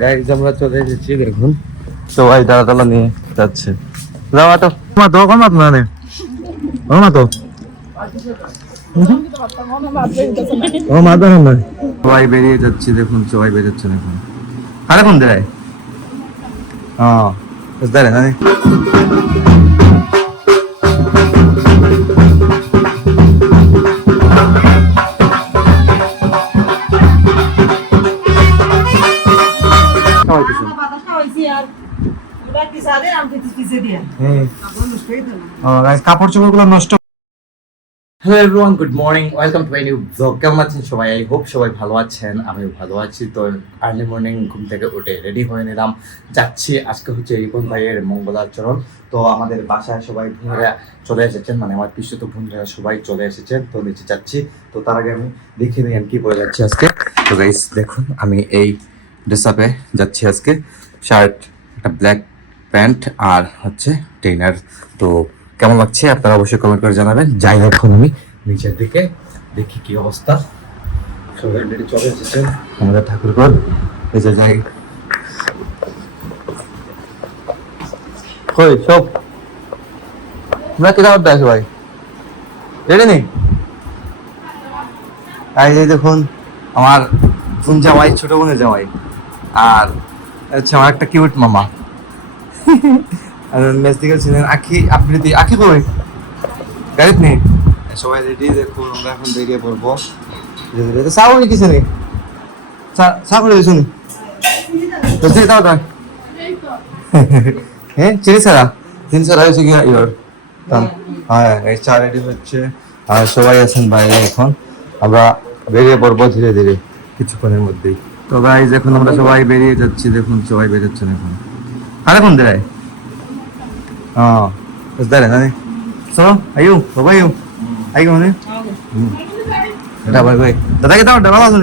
Guys আমরা চলে এসেছি দেখুন সবাই দাঁড়া নিয়ে যাচ্ছে যাওয়া তো মা তো কোন মাত মানে ও মা তো ও মা তো না সবাই বেরিয়ে যাচ্ছে দেখুন সবাই বেরোচ্ছে এখন আরে কোন যায় হ্যাঁ বুঝতে না কাপড় চোপড় গুলো নষ্ট। Hello everyone, good morning, welcome to my new blog. কেমন আছেন সবাই? আই হোপ সবাই ভালো আছেন, আমিও ভালো আছি। তো আর্লি মর্নিং ঘুম থেকে উঠে রেডি হয়ে নিলাম, যাচ্ছি। আজকে হচ্ছে রিপন ভাইয়ের মঙ্গলাচরণ। তো আমাদের বাসায় সবাই বোনেরা চলে এসেছেন, মানে আমার পিছু তো বোনেরা সবাই চলে এসেছেন। তো নিচে যাচ্ছি। তো তার আগে আমি দেখে নিই আমি কি পরে যাচ্ছি আজকে। তো গাইস দেখুন আমি এই ড্রেস আপে যাচ্ছি আজকে, শার্ট, একটা ব্ল্যাক প্যান্ট আর হচ্ছে ট্রেনার। তো কেমন লাগছে আপনারা অবশ্যই কমেন্ট করে জানাবেন। যাই এখন আমি নিচের দিকে দেখি কি অবস্থা। সবাই অলরেডি চলে এসেছেন আমাদের ঠাকুরঘর। এই যে যাই কই সব আমরা কি দাওয়াত দেয় সবাই রেডি নেই? এই যে দেখুন আমার বোন জামাই, ছোট বোনের জামাই, আর হচ্ছে আমার একটা কিউট মামা। আর মেসদিকে ছিলেন আখি, আবৃত্তি। আখি কই গাড়িতে নেই? সবাই রেডি দেখুন, আমরা এখন বেরিয়ে পড়বো। সাউনি কিছু নেই, সাউনি কিছু নেই। হ্যাঁ চিনি ছাড়া, চিনি ছাড়া হয়েছে কি ইয়োর। হ্যাঁ এই চা রেডি হচ্ছে আর সবাই আছেন বাইরে। এখন আমরা বেরিয়ে পড়বো ধীরে ধীরে কিছুক্ষণের মধ্যেই। তো গাইজ এখন আমরা সবাই বেরিয়ে যাচ্ছি, দেখুন সবাই বেরোচ্ছেন এখন। আর এখন দেয় oh is that it so ayo babai ayo ayo ne এটা ভাই ভাই দাদা কে দাও দাও ভালো আছেন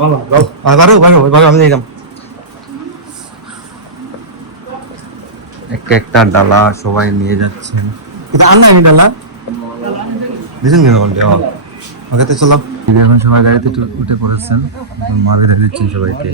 ভালো ভালো বারো বারো বারো আমি দিলাম একটা ডালা সবাই নিয়ে যাচ্ছেন। কিন্তু আর নাই ডালা দিছেন কেন বলতে ওকে তো চলো। এখন সবাই গাড়িতে উঠে পড়েছেন, মাঝে দিচ্ছেন সবাইকে।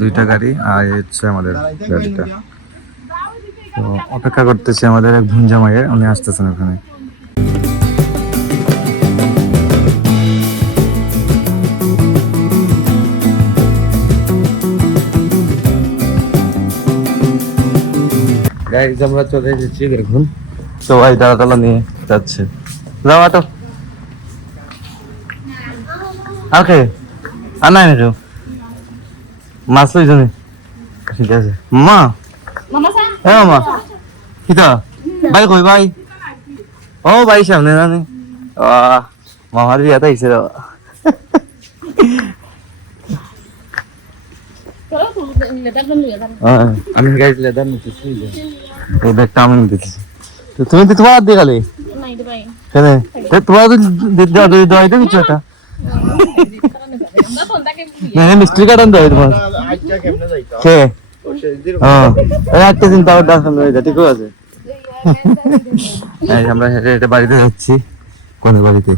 দুইটা গাড়ি আর হচ্ছে আমাদের গাড়িটা। তো অপেক্ষা করতেছি আমাদের এক ভুঞ্জামাইয়ের, উনি আসতেছেন ওখানে। গাইজ আমরা চলে এসেছি দেখুন সবাই দাঁড়া নিয়ে যাচ্ছে। যাওয়া তো আর কে আর নাই না মাছ লইছনি? ঠিক আছে মা হ্যাঁ মামা কিতা ভাই কই ভাই? ও ভাই সামনে জানি মামার বিয়াতে আইছে। আমি গাইজ লেদার নিতেছি, এই ব্যাগটা আমি নিতেছি। তুমি তো তোমার দিয়ে গেলে তোমার দেওয়াই তো কিছু একটা মিস্ত্রি কাটান দেয় তোমার একটা চিন্তা ঠিক আছে। আমরা হেঁটে হেঁটে বাড়িতে যাচ্ছি। কোন বাড়িতে?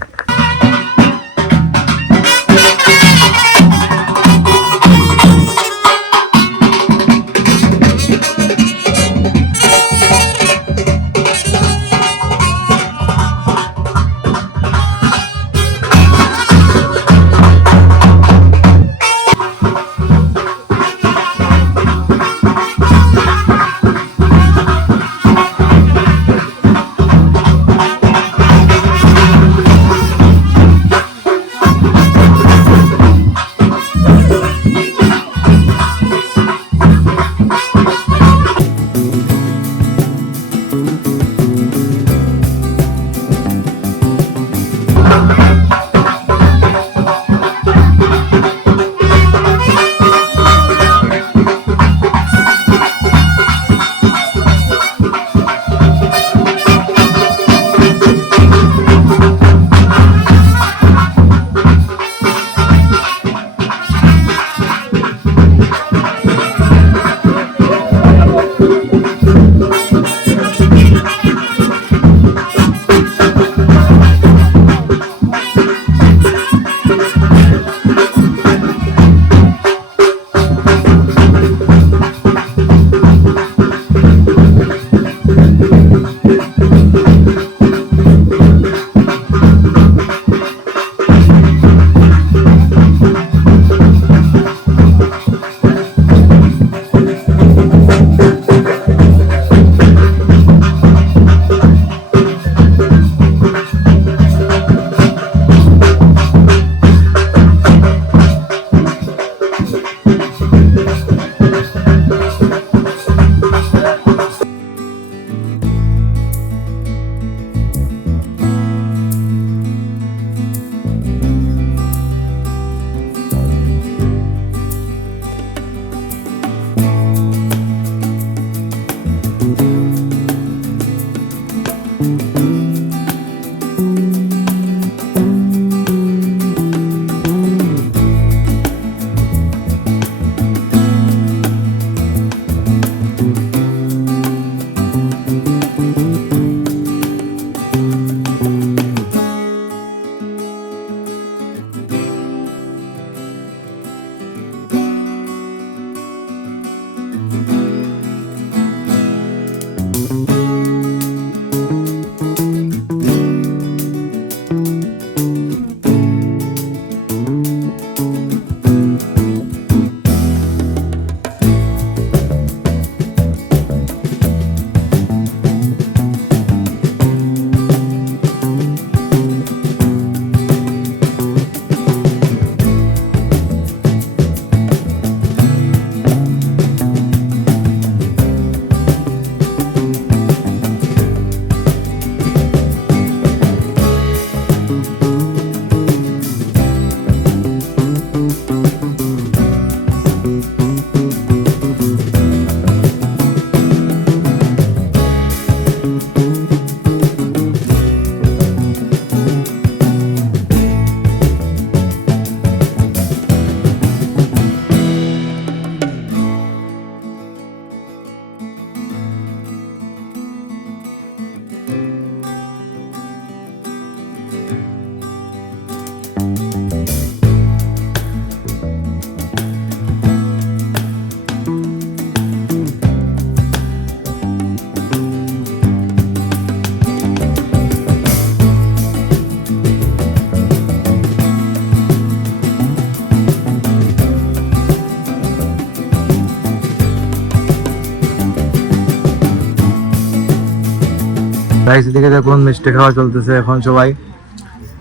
গাইস এদিকে দেখুন মিষ্টি খাওয়া চলতেছে এখন সবাই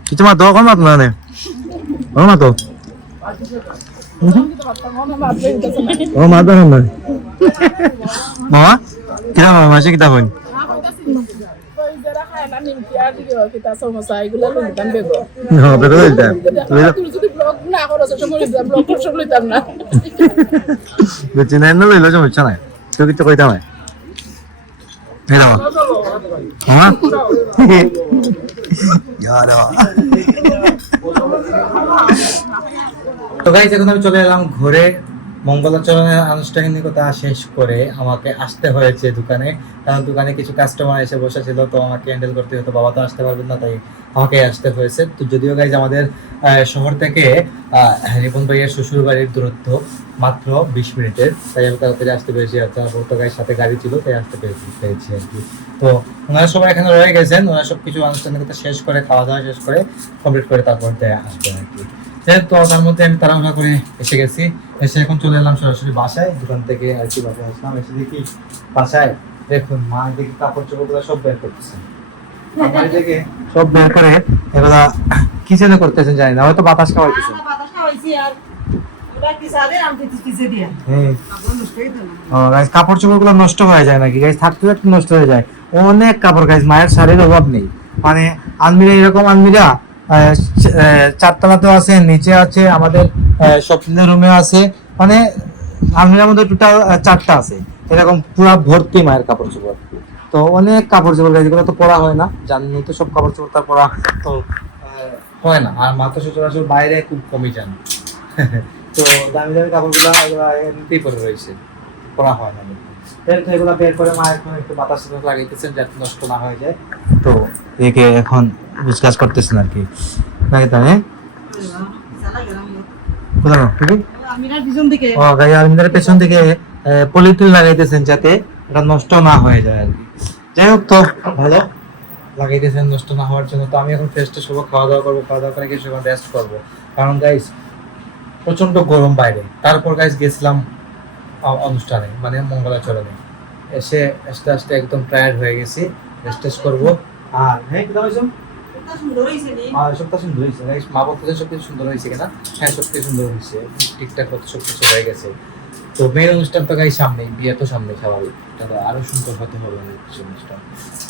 কিছু মা তো এখন মাত না নে ও মা তো ও মা তো না মামা কিরা মামা মাসে কিতা হইন no pero এটা বেচে নেন না লইলো সমস্যা নাই তো কিছু কইতা নাই এই দাও হ্যাঁ ইয়ারা তো গাইস এখন আমি চলে এলাম ঘরে মঙ্গলাচরণের আনুষ্ঠানিকতা শেষ করে আমাকে আসতে হয়েছে দোকানে, কারণ দোকানে কিছু কাস্টমার এসে বসে ছিল, তো আমাকে হ্যান্ডেল করতে হতো, বাবা তো আসতে পারবেন না, তাই আমাকে আসতে হয়েছে। তো যদিও গাইজ আমাদের শহর থেকে রিপন ভাইয়ের শ্বশুর বাড়ির দূরত্ব মাত্র 20 মিনিটের, তাই আমি তাড়াতাড়ি আসতে পেরেছি। তো গাইজ সাথে গাড়ি ছিল, তাই আসতে পেরেছি আর কি। তো ওনারা সবাই এখানে রয়ে গেছেন, ওনারা সব কিছু আনুষ্ঠানিকতা শেষ করে, খাওয়া দাওয়া শেষ করে, কমপ্লিট করে তারপর আসবেন আর কি। তো তার মধ্যে আমি তাড়াহুড়া করে এসে গেছি, এসে এখন চলে এলাম সরাসরি বাসায়। দোকান থেকে আর কি বাসায় আসলাম, এসে দেখি বাসায় দেখুন মা দেখি কাপড় চোপড়গুলো সব বের করতেছে, দেখে সব বের করে এগুলা কি যেন করতেছেন জানি না, হয়তো বাতাস খাওয়াইতেছেন। কাপড় চোপড় গুলো নষ্ট হয়ে যায় নাকি গাইস? থাকতে থাকতে নষ্ট হয়ে যায় অনেক কাপড় গাইস, মায়ের শাড়ির অভাব নেই, মানে আলমিরা এরকম আলমিরা 4 তলাতেও আছে, নিচে আছে, আমাদের শপিং রুমে আছে, মানে আলমিরার মধ্যে টোটাল 4টা আছে, এরকম পুরা ভর্তি মায়ের কাপড় চোপড়। তো অনেক কাপড় চোপড় গাইস, এগুলো তো পরা হয় না, জানি তো সব কাপড় চোপড় তার পরা তো হয় না, আর মা তো সচরাচর বাইরে খুব কমই যান। তো দামি দামি কাপড়গুলো এগুলো এমনিতেই পরে রয়েছে, পরা হয় না। এগুলো বের করে মা এখন একটু বাতাস লাগাইতেছেন যাতে নষ্ট না হয়ে যায়, তো একে এখন ডিসকাস করতেছেন আর কি। নাকি তাই আলমিরার পেছন দিকে পলিথিন লাগাইতেছেন যাতে এটা নষ্ট না হয়ে যায় আর কি। যাই হোক, তো ভালো লাগাইতেছেন নষ্ট না হওয়ার জন্য। তো আমি এখন ফ্রেশ ট্রেশ হবো, খাওয়া দাওয়া করবো, খাওয়া দাওয়া করে কিছু রেস্ট করবো, কারণ গাইস প্রচন্ড গরম বাইরে। তারপর গাইস গেছিলাম অনুষ্ঠানে, মানে মঙ্গলাচরণে, এসে আস্তে আস্তে একদম টায়ার্ড হয়ে গেছি, রেস্ট টেস্ট করবো। আর হ্যাঁ কি দাম সুন্দর হয়েছে, মা বলতে সবকিছু সুন্দর হয়েছে কিনা? হ্যাঁ সবকিছু সুন্দর হয়েছে, ঠিকঠাক মতো সবকিছু হয়ে গেছে। তো মেয়ের অনুষ্ঠান তো গাই সামনেই, বিয়ে তো সামনে, স্বাভাবিক এটা আরো সুন্দর হতে হবে অনুষ্ঠান।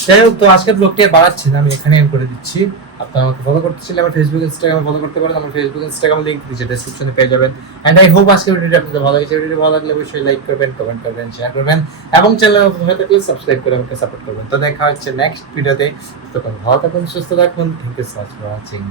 যাই হোক, তো আজকের ব্লগটি বাড়াচ্ছি না, আমি এখানে এন্ড করে দিচ্ছি। আপনারা আমাকে ফলো করতে চাইলে আমার ফেসবুক ইনস্টাগ্রামে ফলো করতে পারেন, আমার ফেসবুক ইনস্টাগ্রাম লিংক দিয়েছে ডেসক্রিপশনে পেয়ে যাবেন। এন্ড আই হোপ আজকের ভিডিওটি আপনাদের ভালো লেগেছে। ভিডিওটি ভালো লাগলে অবশ্যই লাইক করবেন, কমেন্ট করবেন, শেয়ার করবেন এবং চ্যানেলে হয়ে থাকলে সাবস্ক্রাইব করে আমাকে সাপোর্ট করবেন। তো দেখা হচ্ছে নেক্সট ভিডিওতে, তখন ভালো থাকুন, সুস্থ থাকুন। Thank you so much for watching.